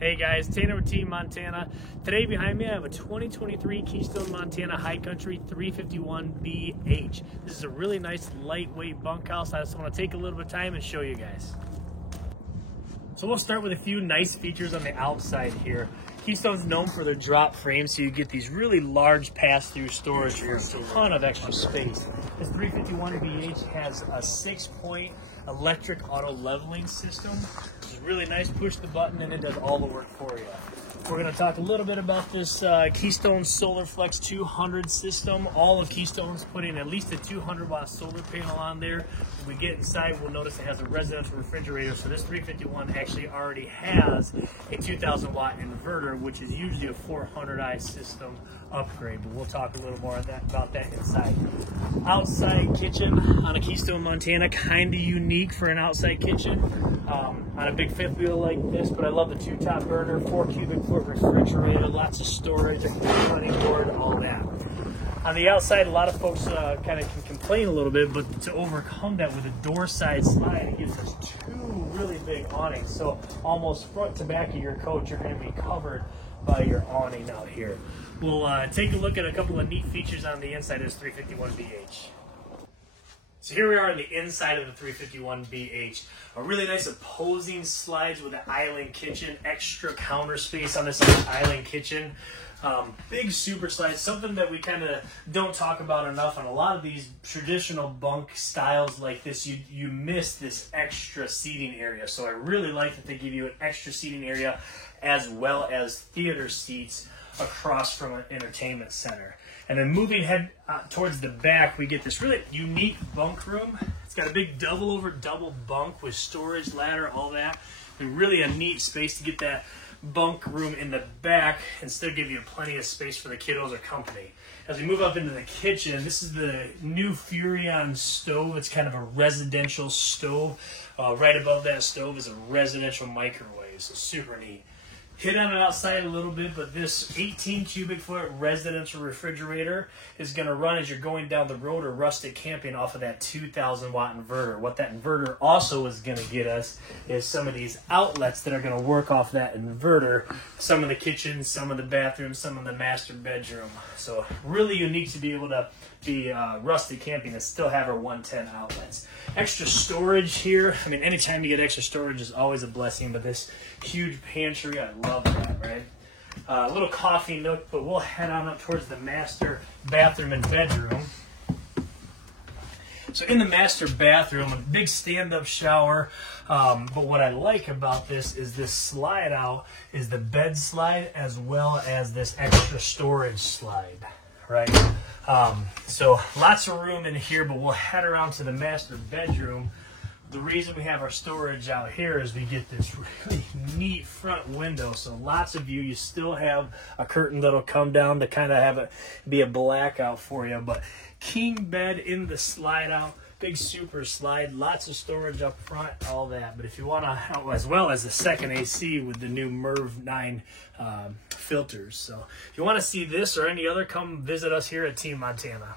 Hey guys, Tanner with Team Montana. Today behind me I have a 2023 Keystone Montana High Country 351BH. This is a really nice lightweight bunkhouse. I just want to take a little bit of time and show you guys. So we'll start with a few nice features on the outside here. Keystone's known for their drop frame, so you get these really large pass-through storage here, so a ton of extra space. This 351BH has a 6-point electric auto leveling system. It's really nice, push the button and it does all the work for you. We're going to talk a little bit about this Keystone SolarFlex 200 system. All of Keystone's putting at least a 200-watt solar panel on there. When we get inside, we'll notice it has a residential refrigerator, so this 351 actually already has a 2,000-watt inverter, which is usually a 400i system upgrade, but we'll talk a little more about that inside. Outside kitchen on a Keystone Montana, kind of unique for an outside kitchen on a big fifth wheel like this, but I love the 2-top burner, 4 cubic foot refrigerator, lots of storage, a running board, all that. On the outside, a lot of folks kind of can complain a little bit, but to overcome that with a door side slide, it gives us 2 really big awnings. So almost front to back of your coach, you're going to be covered by your awning out here. We'll take a look at a couple of neat features on the inside of this 351BH. So here we are on the inside of the 351BH. A really nice opposing slides with an island kitchen, extra counter space on this island kitchen. Big super slides, something that we kind of don't talk about enough. On a lot of these traditional bunk styles like this, you miss this extra seating area. So I really like that they give you an extra seating area as well as theater seats across from an entertainment center. And then moving head towards the back, we get this really unique bunk room. It's got a big double over double bunk with storage, ladder, all that. And really a neat space to get that bunk room in the back and still give you plenty of space for the kiddos or company. As we move up into the kitchen, this is the new Furrion stove. It's kind of a residential stove. Right above that stove is a residential microwave, so super neat. Hit on it outside a little bit, but this 18 cubic foot residential refrigerator is going to run as you're going down the road or rustic camping off of that 2,000 watt inverter. What that inverter also is going to get us is some of these outlets that are going to work off that inverter. Some of the kitchen, some of the bathrooms, some of the master bedroom. So really unique to be able to be rustic camping and still have our 110 outlets. Extra storage here. I mean, anytime you get extra storage is always a blessing, but this huge pantry, I love that, right? A little coffee nook, but we'll head on up towards the master bathroom and bedroom. So in the master bathroom, a big stand-up shower, but what I like about this is this slide out is the bed slide as well as this extra storage slide, right? So lots of room in here, but we'll head around to the master bedroom. The reason we have our storage out here is we get this really neat front window, so lots of view. You still have a curtain that'll come down to kind of have it be a blackout for you, but king bed in the slide out, big super slide, lots of storage up front, all that. But if you want to, as well as the second AC with the new MERV 9 filters. So if you want to see this or any other, come visit us here at Team Montana.